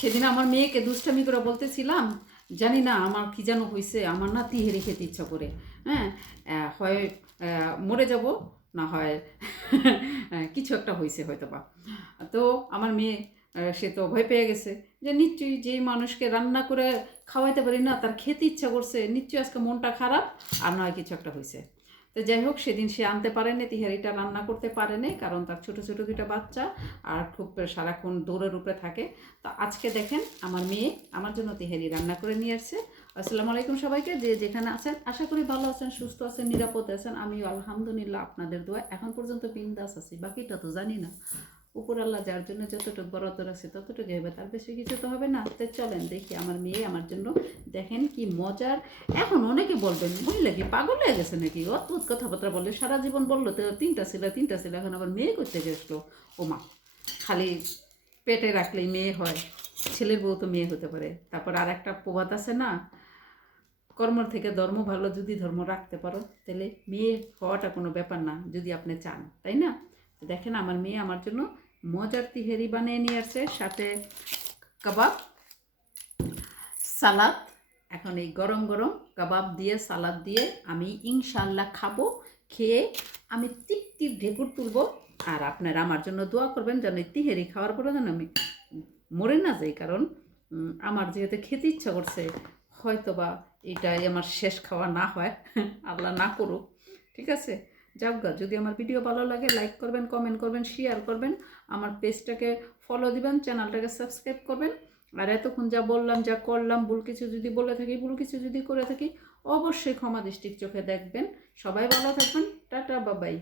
সেদিন আমার মেয়েকে দুষ্টামি করে বলতেছিলাম, জানি না আমার কী যেন হয়েছে, আমার না তিহেরি খেতে ইচ্ছা করে। হ্যাঁ, হয় মরে যাব, না হয় কিছু একটা হয়েছে হয়তো বা। তো আমার মেয়ে সে তো ভয় পেয়ে গেছে যে নিশ্চয়ই যেই মানুষকে রান্না করে খাওয়াইতে পারি না তার খেতে ইচ্ছা করছে, নিশ্চয়ই আজকে মনটা খারাপ আর নয় কিছু একটা হয়েছে। তো যাই হোক, সেদিন সে আনতে পারেনি, তিহারিটা রান্না করতে পারেনি, কারণ তার ছোটো ছোটো দুটো বাচ্চা আর খুব সারাক্ষণ দৌড়ের উপরে থাকে। তো আজকে দেখেন আমার মেয়ে আমার জন্য তিহারি রান্না করে নিয়ে আসছে। আসসালামু আলাইকুম সবাইকে, যে যেখানে আছেন আশা করি ভালো আছেন, সুস্থ আছেন, নিরাপদে আছেন। আমিও আলহামদুলিল্লাহ আপনাদের দোয়া এখন পর্যন্ত বিন্দাস আছি, বাকিটা তো জানি না। উপর আল্লাহ যার জন্য যতটুকু বরাদ্দ আছে ততটুকু হবে, তার বেশি কিছু তো হবে না। তো চলেন দেখি আমার মেয়ে আমার জন্য, দেখেন কি মজার। এখন অনেকে বলবেন মহিলা কি পাগল হয়ে গেছে নাকি, অদ্ভুত কথাবার্তা বললে, সারা জীবন বললো তো তিনটা ছিল, এখন আবার মেয়ে করতে গেছিলো। ও মা, খালি পেটে রাখলেই মেয়ে হয়, ছেলের বউ তো মেয়ে হতে পারে। তারপর আর একটা প্রবাদ আছে না, কর্মর থেকে ধর্ম ভালো, যদি ধর্ম রাখতে পারো তাহলে মেয়ে হওয়াটা কোনো ব্যাপার না, যদি আপনি চান, তাই না? তো দেখেন আমার মেয়ে আমার জন্য মজার তিহেরি বানিয়ে নিয়ে আসছে, সাথে কাবাব, সালাদ। এখন এই গরম গরম কাবাব দিয়ে সালাদ দিয়ে আমি ইনশাল্লাহ খাবো, খেয়ে আমি তৃপ্তির ঢেকুর তুলবো। আর আপনারা আমার জন্য দোয়া করবেন যেন এই তিহেরি খাওয়ার পরে যেন আমি মরে না যাই, কারণ আমার যেহেতু খেতে ইচ্ছা করছে, হয়তো বা এটাই আমার শেষ খাওয়া না হয়, আল্লাহ না করুক। ঠিক আছে, যাক গা, যদি আমার ভিডিও ভালো লাগে লাইক করবেন, কমেন্ট করবেন, শেয়ার করবেন, আমার পেজটাকে ফলো দিবেন, চ্যানেলটাকে সাবস্ক্রাইব করবেন। আর এতক্ষণ যা বললাম, যা করলাম, ভুল কিছু যদি বলে থাকি, ভুল কিছু যদি করে থাকি, অবশ্যই ক্ষমা দৃষ্টির চোখে দেখবেন। সবাই ভালো থাকবেন, টাটা, বাবাই।